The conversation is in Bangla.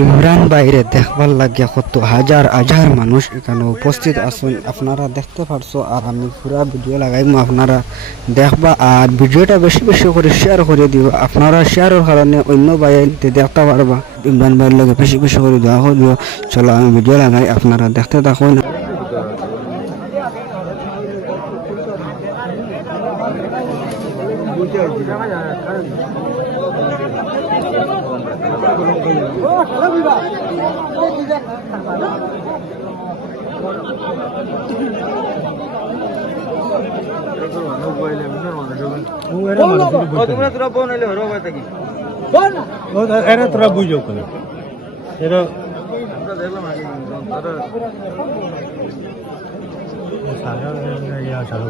ইমরান বাইরে দেখবার লাগিয়া কত হাজার হাজার মানুষ এখানে উপস্থিত আছেন আপনারা দেখতে পারছো। আর আমি পুরা ভিডিও লাগাইমু, আপনারা দেখবা আর ভিডিওটা বেশি বেশি করে শেয়ার করে দিবা। আপনারা শেয়ারের কারণে অন্য বাইরে দেখতে পারবা। ইমরান ভাইয়ের লগে বেশি বেশি করে দেওয়া হইল। চলো আমি ভিডিও লাগাই, আপনারা দেখতে থাকুন। তোরা বুঝো কেন এরা সারা